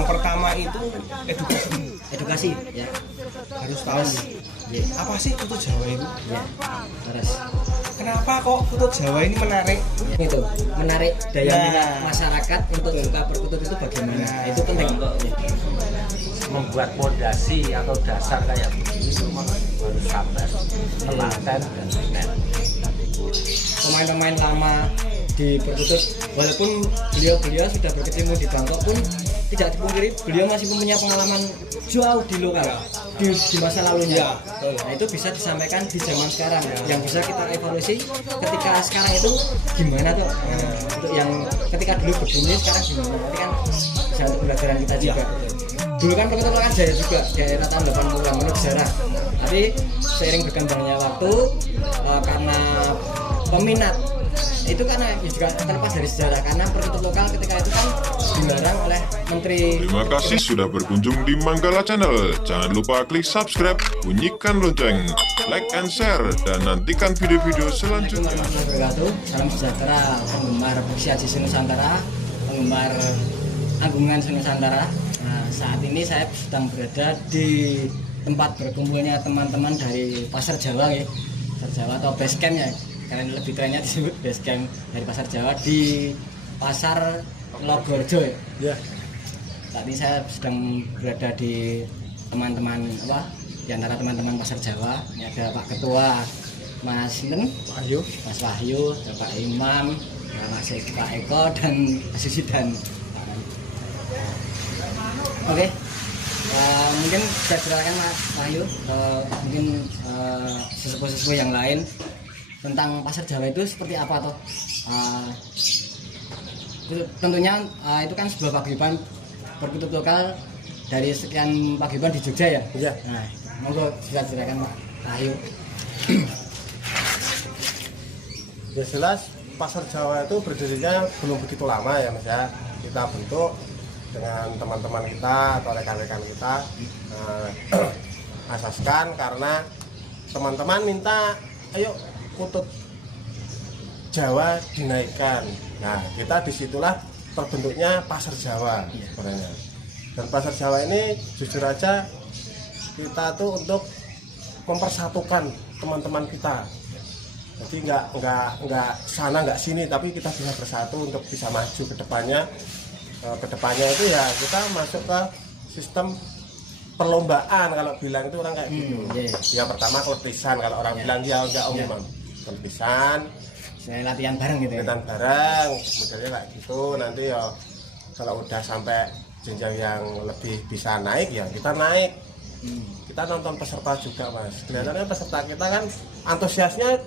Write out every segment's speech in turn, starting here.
Yang pertama itu edukasi ya, harus tahu ya. apa sih kutub Jawa itu. Ya, harus. Kenapa kok kutub Jawa ini menarik? Itu menarik daya Nah. minat masyarakat untuk suka berkutub itu bagaimana? Nah. Itu penting. Ya. Membuat fondasi atau dasar kayak begini memang harus sabar, telaten dan nekat. Pemain-pemain lama di berkutub, walaupun beliau sudah berkecimpung di Bangkok pun tidak dipungkiri beliau masih mempunyai pengalaman jauh di lokal di masa lalunya. Nah, itu bisa disampaikan di zaman sekarang yang bisa kita evaluasi ketika sekarang itu gimana tuh. Untuk yang ketika dulu berbunyi sekarang gimana, nanti kan bisa untuk pembelajaran kita juga. Dulu kan perkutub kan jaya juga di era tahun 80-an menurut sejarah. Tapi seiring berkembangnya waktu karena peminat itu karena juga terlepas dari sejarah, karena perkutub lokal ketika itu kan dilarang oleh Menteri. Terima kasih sudah berkunjung di Manggala Channel. Jangan lupa klik subscribe, bunyikan lonceng, like and share, dan nantikan video-video selanjutnya. Salam sejahtera penggemar Beksi Aji Nusantara, penggemar Anggungan Nusantara. Nah, saat ini saya sedang berada di tempat berkumpulnya teman-teman dari Pasar Jawa ya. Pasar Jawa atau base camp ya. Karena lebih kerennya disebut base camp dari Pasar Jawa di Pasar Logorjo ya. Saat ini saya sedang berada di teman-teman di antara teman-teman Pasar Jawa. Ini ada Pak Ketua Mas Wahyu, ada Pak Imam, Mas Pak Eko dan Mas Susidan. Oke, mungkin saya silakan Mas Wahyu, mungkin sesepuh-sesepuh yang lain tentang Pasar Jawa itu seperti apa toh? Tentunya itu kan sebuah paguyuban berkutub lokal dari sekian paguyuban di Jogja ya. Iya. Nah, monggo silakan Pak Wahyu. Ya jelas Pasar Jawa itu berdirinya belum begitu lama ya Mas ya. Kita bentuk dengan teman-teman kita atau rekan-rekan kita asaskan karena teman-teman minta ayo kutub Jawa dinaikkan. Nah kita disitulah terbentuknya Pasar Jawa sebenarnya. Dan Pasar Jawa ini jujur aja kita tuh untuk mempersatukan teman-teman kita. Jadi nggak sana nggak sini, tapi kita bisa bersatu untuk bisa maju ke depannya. Kedepannya itu ya kita masuk ke sistem perlombaan, kalau bilang itu orang kayak gitu. Ya pertama keletisan, kalau orang bilang dia enggak umum keletisan, Saya latihan bareng gitu ya. latihan bareng, kemudiannya kayak gitu. Nanti ya kalau udah sampai jenjang yang lebih bisa naik ya kita naik. Kita nonton peserta juga Mas. Kelihatannya peserta kita kan antusiasnya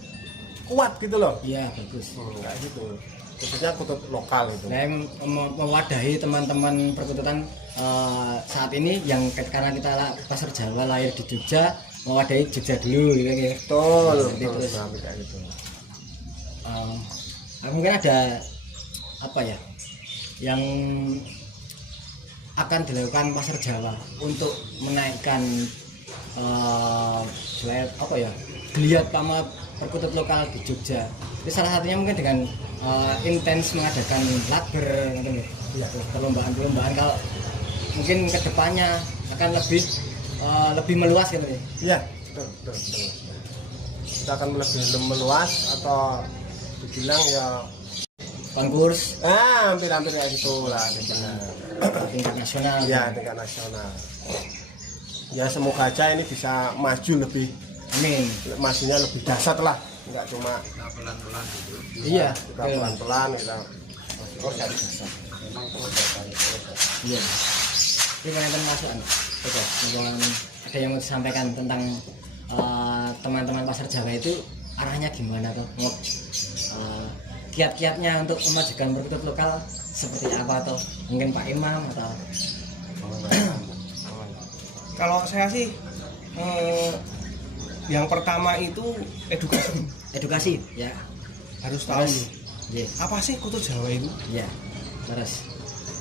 kuat gitu loh. Iya, bagus. Kayak gitu. Khususnya kutub lokal itu. Saya mewadahi teman-teman perkutuban saat ini yang karena kita Pasar Jawa lahir di Jogja, mewadahi Jogja dulu gitu ya. Betul. Terus Kayak gitu. mungkin ada apa ya yang akan dilakukan Pasar Jawa untuk menaikkan apa ya geliat sama perkutub lokal di Jogja. Itu salah satunya mungkin dengan intens mengadakan lakber gitu ya, perlombaan-perlombaan. Kalau mungkin kedepannya akan lebih meluas gitu ya. Iya, betul. Kita akan lebih meluas atau dibilang ya Konkurs hampir kayak gitu lah tingkat nasional. ya tingkat nasional. Ya semoga aja ini bisa maju lebih, Amin. majunya lebih dahsyat lah, nggak cuma Pelan-pelan gitu. Iya. kita pelan-pelan kita terus cari dahsyat. Iya. Terima kasih masukan. Oke, ada yang mau disampaikan tentang teman-teman Pasar Jawa itu arahnya gimana tuh? Kiat-kiatnya untuk memajukan perkutub lokal seperti apa tuh? Mungkin Pak Imam atau Kalau saya sih yang pertama itu edukasi ya. harus tahu Iya. apa sih kutub Jawa itu. Iya. Terus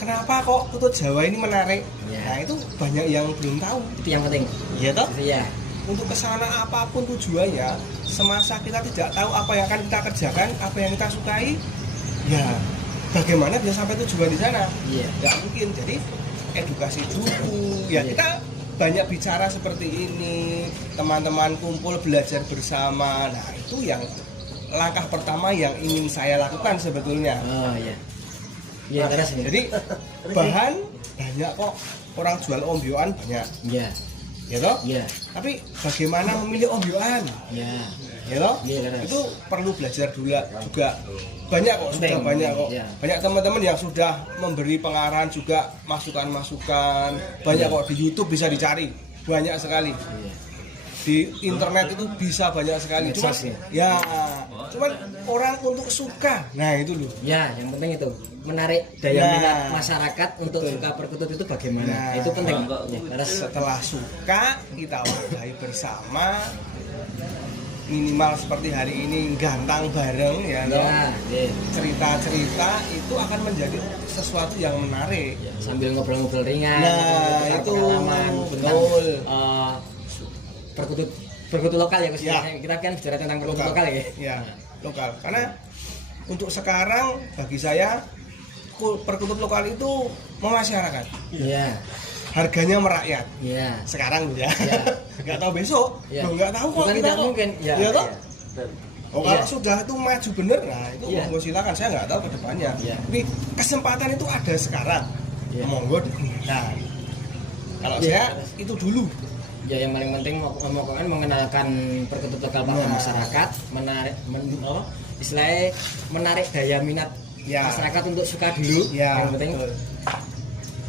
Kenapa kok kutub Jawa ini menarik? Iya. Nah itu banyak yang belum tahu. itu yang penting. Iya toh? Iya. Untuk kesana apapun tujuannya, semasa kita tidak tahu apa yang akan kita kerjakan, apa yang kita sukai, ya bagaimana bisa sampai tujuan di sana? Iya. Nggak mungkin. Jadi edukasi dulu ya, kita banyak bicara seperti ini, teman-teman kumpul belajar bersama. Nah itu yang langkah pertama yang ingin saya lakukan sebetulnya. Oh iya. Iya, terus ini. Jadi bahan banyak kok, orang jual ombyoan banyak, Iya. ya toh? Iya. Tapi bagaimana memilih ombyoan? Iya. Ya toh? Iya, terus. Itu perlu belajar dulu juga. Banyak kok, sudah Penting. banyak kok. Iya. Banyak teman-teman yang sudah memberi pengarahan juga, masukan-masukan. Banyak kok di YouTube bisa dicari, banyak sekali. Iya. Di internet itu bisa banyak sekali. Cuman Medsos, ya, cuman orang untuk suka. Nah, itu loh. Ya, yang penting itu menarik daya Nah, minat masyarakat untuk betul. suka perkutut itu bagaimana? Nah, Itu penting. Ya, terus Setelah suka, kita wadahi bersama, minimal seperti hari ini gantang bareng ya, toh. ya, iya. Cerita-cerita itu akan menjadi sesuatu yang menarik. Ya, sambil ngobrol-ngobrol ringan. Nah, tukar itu pengalaman tentang betul. perkutut lokal ya, Gus. Ya. Kita kan bicara tentang perkutut lokal ya. Ya, lokal. Karena untuk sekarang bagi saya perkutut lokal itu memasyarakat. Iya. Harganya merakyat. Iya. Sekarang ya. Ya. Nggak tahu besok. Ya. Loh, nggak tahu kok Bukan kita tidak kok. mungkin. Ya, Ya toh? iya. Oh, kalau Iya. sudah itu maju bener, nah itu Iya. monggo silakan, saya nggak tahu ke depannya. Iya. Tapi kesempatan itu ada sekarang. Iya. Monggo digunakan. Kalau Iya. saya itu dulu. Ya, yang paling penting kan mengenalkan perkutut lokal pada Nah. masyarakat, istilahnya menarik daya minat Ya. masyarakat untuk suka dulu. Ya. Yang penting. Betul.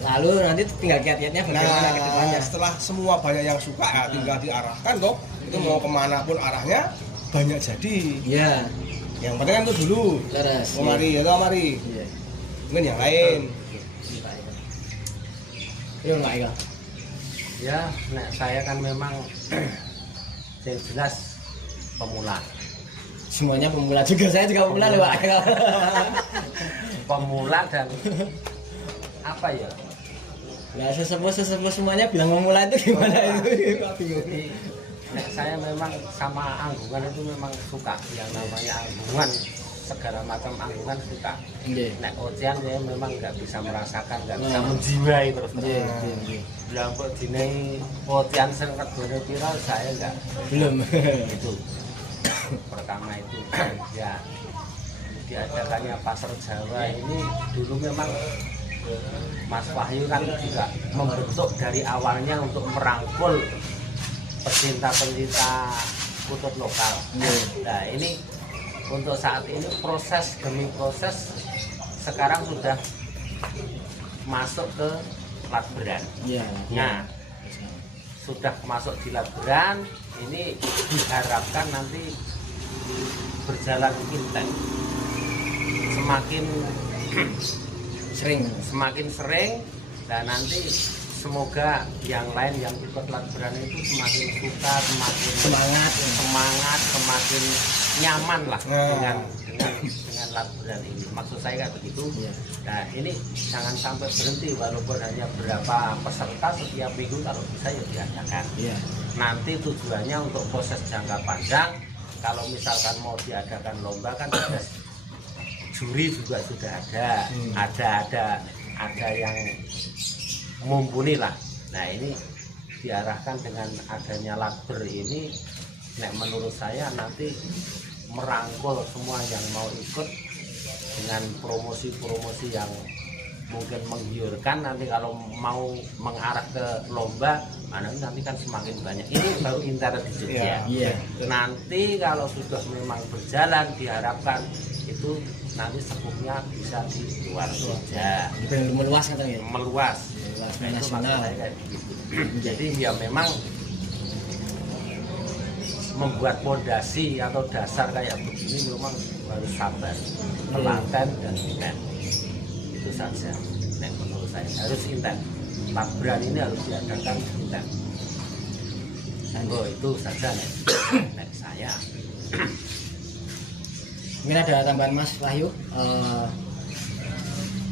Lalu nanti tinggal kiat-kiatnya bagaimana ke depannya. Nah, setelah semua banyak yang suka ya tinggal diarahkan toh. Itu mau kemana pun arahnya banyak jadi. Iya. Yang penting kan itu dulu. Terus. Oh, mari ya toh, mari. Iya. Mungkin yang lain. Iya, Pak Ika. Ya, nek saya kan memang yang jelas pemula. Semuanya pemula juga, saya juga pemula loh, Pak Ika. Pemula dan apa ya? Nah, sesepuh semuanya bilang pemula itu gimana itu? Kok bingung. Nek saya memang sama anggungan itu memang suka, yang namanya anggungan, segala macam anggungan suka. Iya. Nek ocean saya memang nggak bisa merasakan, nggak bisa Nah. menjiwai terus Iya, terang. iya. Bilang kok dine ocean sing regane pira saya nggak Belum. itu. Pertama itu ya diadakannya pasar Jawa ini dulu memang Mas Wahyu kan juga membentuk dari awalnya untuk merangkul pecinta-pecinta kutut lokal. Nah ini untuk saat ini proses demi proses sekarang sudah masuk ke Latberan. Iya. Nah sudah masuk di Latberan, ini diharapkan nanti berjalan intens, semakin sering, dan nanti semoga yang lain yang ikut Latberan itu semakin suka, semakin semangat, semakin nyaman lah dengan Latberan ini. Maksud saya kayak begitu. Nah ini jangan sampai berhenti, walaupun hanya berapa peserta setiap minggu, kalau bisa ya diadakan. Nanti tujuannya untuk proses jangka panjang. Kalau misalkan mau diadakan lomba kan sudah juri juga sudah ada yang mumpuni lah. Nah ini diarahkan dengan adanya Latber ini, menurut saya nanti merangkul semua yang mau ikut dengan promosi-promosi yang mungkin menggiurkan. Nanti kalau mau mengarah ke lomba, nanti kan semakin banyak. Ini baru internet di Jogja. Nanti kalau sudah memang berjalan, diharapkan itu nanti sekupnya bisa di luar Jogja. Meluas katanya. Meluas. Nah, itu nasional. maksud saya kayak begitu. Jadi ya memang membuat pondasi atau dasar kayak begini memang harus sabar, telaten dan intent. Itu saja. Yang menurut saya harus intent. Latberan ini harus diadakan intent. Oh itu saja nek saya. Mungkin ada tambahan Mas Wahyu,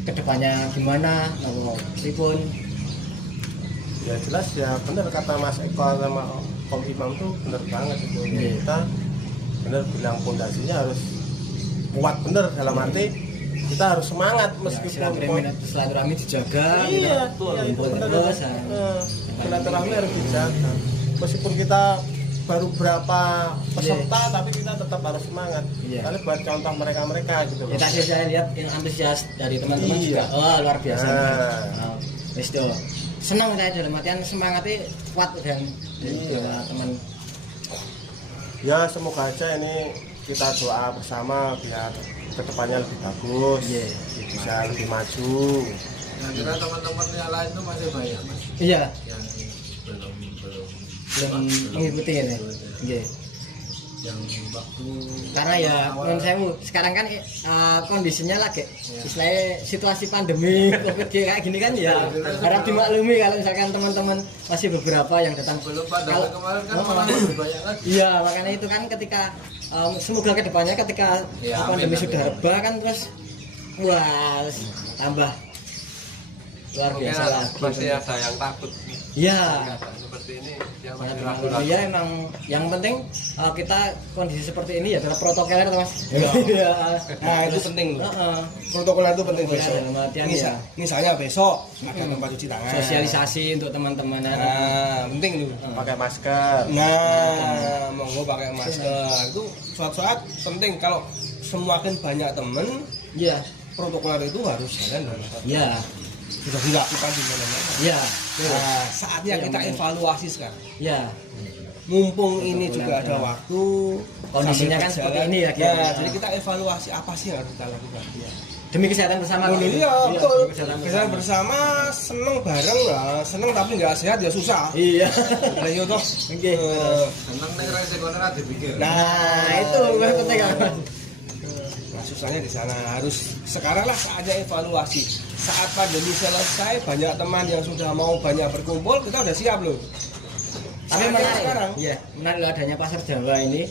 kedepannya gimana, meskipun Ya jelas ya benar kata Mas Eko sama Om Imam tuh benar banget itu. Kita benar bilang pondasinya harus kuat bener, dalam arti kita harus semangat meskipun silaturahmi dijaga iya, gitu. iya, itu Kumpul benar. terus, Silaturahmi harus dijaga. Meskipun kita baru berapa peserta tapi kita tetap harus semangat. Iya. Kali buat contoh mereka gitu Ya, tadi saya lihat yang antusias dari teman-teman Iya. juga, wah luar biasa. Nah. Wis do. Senang saya dalam artian semangatnya kuat dan Iya. teman. Ya semoga aja ini kita doa bersama biar kedepannya lebih bagus, Iya. bisa lebih maju. Kira teman-teman yang lain itu masih banyak mas Iya, yang belum belum mengikuti ini. Iya. yang waktu Karena ya menurut saya sekarang kan kondisinya lagi istilahnya situasi pandemi Covid kayak gini kan ya harap dimaklumi kalau misalkan teman-teman masih beberapa yang datang. belum pada Kalau- kemarin kan Oh, malah lebih banyak lagi. Iya, makanya itu kan ketika semoga kedepannya ketika Ya, pandemi amin, sudah amin. reba kan terus wah tambah luar Mungkin biasa lagi. pasti ada yang takut Iya. keadaan seperti ini yang Sangat masih berlaku. ragu-ragu. Iya emang yang penting kita kondisi seperti ini ya tetap protokoler Mas. Iya. Nah itu penting loh. Heeh. Protokol itu penting Protokol besok. dalam artian Misal, ya. misalnya besok ada tempat cuci tangan. Sosialisasi untuk teman-teman ya. Nah, penting tuh. Pakai masker. Nah, monggo pakai masker. Itu suatu saat penting kalau semakin banyak temen, Iya. protokol itu harus jalan dan Iya. sudah dilakukan di mana-mana. Iya. Nah, saatnya Itu kita yang penting. evaluasi sekarang. Iya. Mumpung ini juga ada waktu, Kondisinya sambil kan seperti berjalan. ini ya, Ki. Nah, jadi kita evaluasi apa sih yang harus kita lakukan. Demi kesehatan bersama. Oh, Pak. iya, betul. demi kesehatan Bisa bersama, seneng bareng lah. Seneng tapi nggak sehat ya susah. Iya. Nah, iya toh. Oke. Seneng nih resikonya lah dipikir. Nah, itu yang penting kan. Nah, susahnya di sana. Harus sekarang lah saatnya evaluasi. Saat pandemi selesai, banyak teman yang sudah mau banyak berkumpul, kita udah siap loh. Tapi Saatnya menarik, sekarang. iya, menarik loh adanya pasar Jawa ini.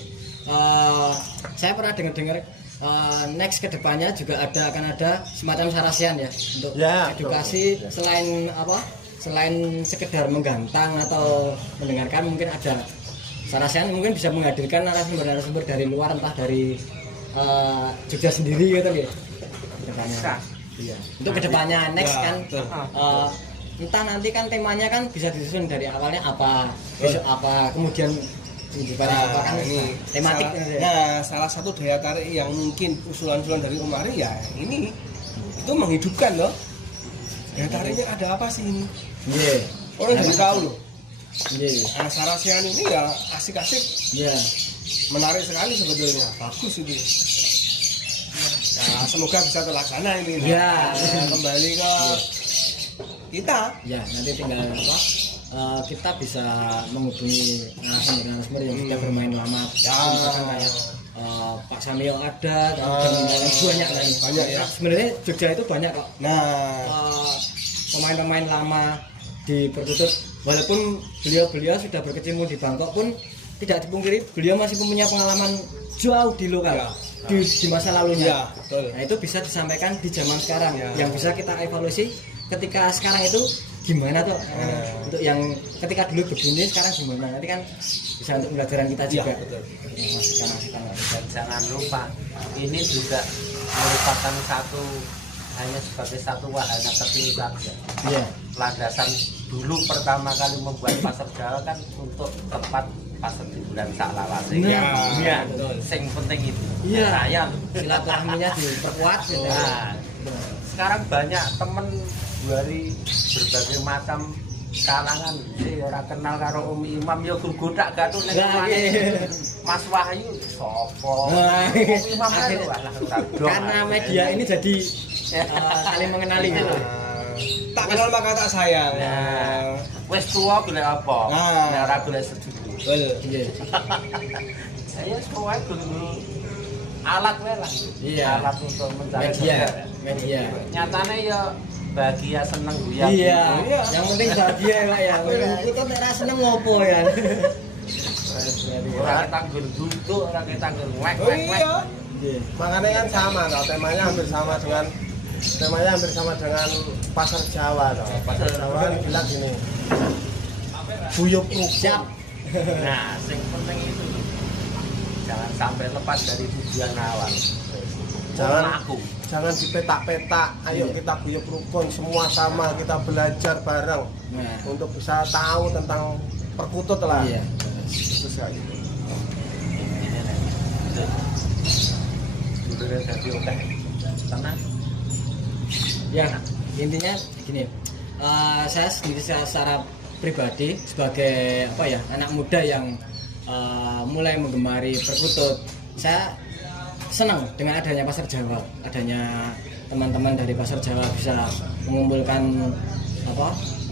Saya pernah dengar next kedepannya juga akan ada semacam sarasian ya untuk Ya, edukasi betul. selain apa? Selain sekedar menggantang atau mendengarkan mungkin ada sarasian mungkin bisa menghadirkan narasumber dari luar entah dari Jogja sendiri gitu ya. Kedepannya. Iya. Untuk kedepannya next Ya, kan betul. entah nanti kan temanya kan bisa disusun dari awalnya apa besok apa kemudian depannya apa kan ini tematik salah satu daya tarik yang mungkin usulan-usulan dari Om Ari ya ini itu menghidupkan loh. Daya tariknya ada apa sih ini? iya Orang jadi tahu loh. iya Nah, sarasian ini ya asik-asik, iya menarik sekali sebetulnya, bagus itu. Nah, semoga bisa terlaksana ini. Ya. Nah, kembali ke kita. ya nanti tinggal apa kita bisa menghubungi narasumber yang sudah bermain lama Ya. misalkan kayak Pak Samio ada dan lain-lain banyak lagi Banyak ya. sebenarnya Jogja itu banyak kok Nah, pemain-pemain lama di Perkutut walaupun beliau sudah berkecimpung di Bangkok pun tidak dipungkiri beliau masih punya pengalaman jauh di lokal Ya. di masa lalunya. ya, betul. Nah itu bisa disampaikan di zaman sekarang Ya. yang bisa kita evaluasi ketika sekarang itu gimana tuh untuk yang ketika dulu begini sekarang gimana nanti kan bisa untuk pembelajaran kita Ya, juga. betul. Masukan-masukan. Dan jangan lupa ini juga merupakan hanya sebagai satu wahana kecil saja. Iya. Landasan dulu pertama kali membuat pasar Jawa kan untuk tempat pasar di bulan Saklawase. Nah, Iya, betul. sing penting itu. Iya. Saya Silaturahminya diperkuat gitu. Nah, sekarang banyak temen dari berbagai macam kalangan orang kenal karo Umi Imam ya godak gaduh nek Nah, omane iya. Mas Wahyu sapa Nah, Umi Imam kan akhirnya- walah ora dong. Karena media ini jadi saling mengenali gitu. Tak kenal maka tak sayang. Nah, wis tuwa golek apa? Nah. Nek ora golek sejuta. Betul. Iya. Saya semua dulu alat wae lah. Iya. Alat untuk mencari Media, kerja. media. Nyatane ya bahagia seneng guyak. Iya, Iya. yang penting bahagia ya Pak ya. Kita nek seneng ngopo ya. Ora ketanggur duduk, ora ketanggur wek Oh wek wek. iya. Makanya kan sama toh, temanya hampir sama dengan pasar Jawa toh. Pasar Jawa kan bilang gini. Guyub rukun. Siap. Nah, yang penting itu jangan sampai lepas dari tujuan awal. jangan dipetak-petak. Ayo kita guyub rukun, semua sama, kita belajar bareng untuk bisa tahu tentang perkutut lah. Iya. Terus kayak gitu. Tenang. Ya, intinya gini. Saya sendiri secara pribadi sebagai anak muda yang mulai menggemari perkutut, saya senang dengan adanya pasar Jawa, adanya teman-teman dari pasar Jawa bisa mengumpulkan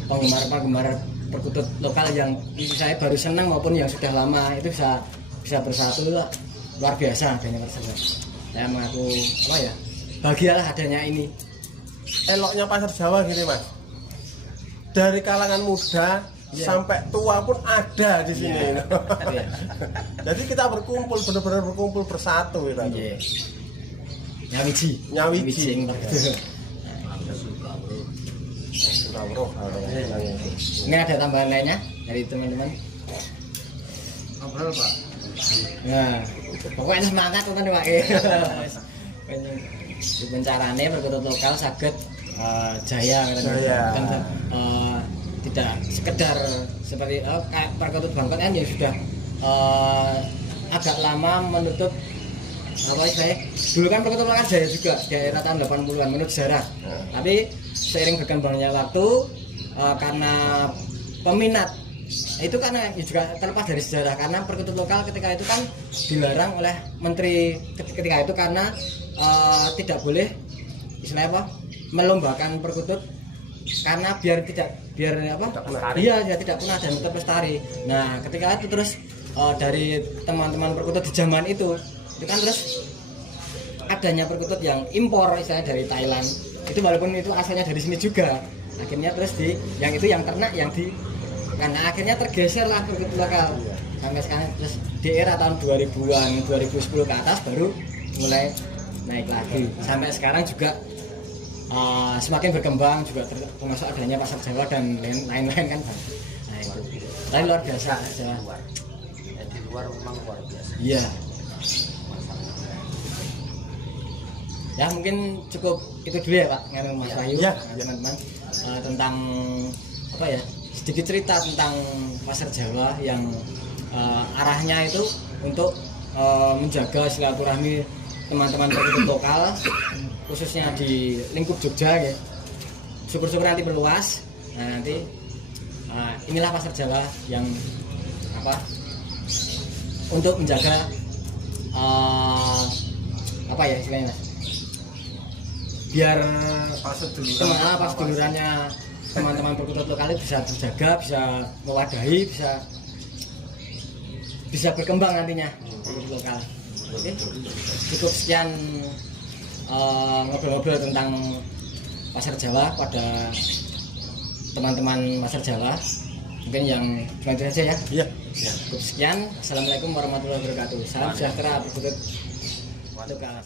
penggemar-penggemar perkutut lokal yang saya baru senang maupun yang sudah lama itu bisa bersatu. Luar biasa adanya pasar Jawa. Saya mengaku bahagialah adanya ini. Eloknya pasar Jawa gini Mas, dari kalangan muda sampai tua pun ada di sini. Jadi kita berkumpul, benar-benar berkumpul bersatu gitu. Nyawiji. Ini ada tambahan lainnya dari teman-teman? Ngobrol Pak. Nah, pokoknya semangat teman Pak. Di pencarane perkutut lokal saged jaya kan tidak sekedar seperti kayak perkutut Bangkot kan yang sudah agak lama menutup dulu kan perkutut lokal jaya juga di era tahun 80-an menurut sejarah. Tapi seiring berkembangnya waktu karena peminat itu karena juga terlepas dari sejarah, karena perkutut lokal ketika itu kan dilarang oleh menteri ketika itu karena tidak boleh melombakan perkutut karena biar tidak punah dan tetap lestari. Nah ketika itu terus dari teman-teman perkutut di zaman itu kan terus adanya perkutut yang impor misalnya dari Thailand itu, walaupun itu asalnya dari sini juga, akhirnya terus yang ternak karena akhirnya tergeser lah perkutut lokal sampai sekarang. Terus di era tahun 2000-an 2010 ke atas baru mulai naik lagi sampai sekarang juga semakin berkembang juga termasuk adanya pasar Jawa dan lain-lain kan. Nah itu tapi luar biasa aja. Di luar memang luar biasa. Iya. Ya mungkin cukup itu dulu ya Pak, Mas Wahyu, teman-teman, tentang sedikit cerita tentang pasar Jawa yang arahnya itu untuk menjaga silaturahmi teman-teman perkutut lokal khususnya di lingkup Jogja ya. Syukur-syukur nanti berluas. Nah nanti inilah pasar Jawa yang untuk menjaga istilahnya Mas, biar pas dulurannya teman-teman perkutut lokal bisa terjaga, bisa mewadahi, bisa berkembang nantinya perkutut lokal. Oke, cukup sekian ngobrol-ngobrol tentang pasar Jawa pada teman-teman pasar Jawa. Mungkin yang cuma itu saja ya. Iya. Cukup sekian. Assalamualaikum warahmatullahi wabarakatuh. Salam sejahtera perkutut lokal.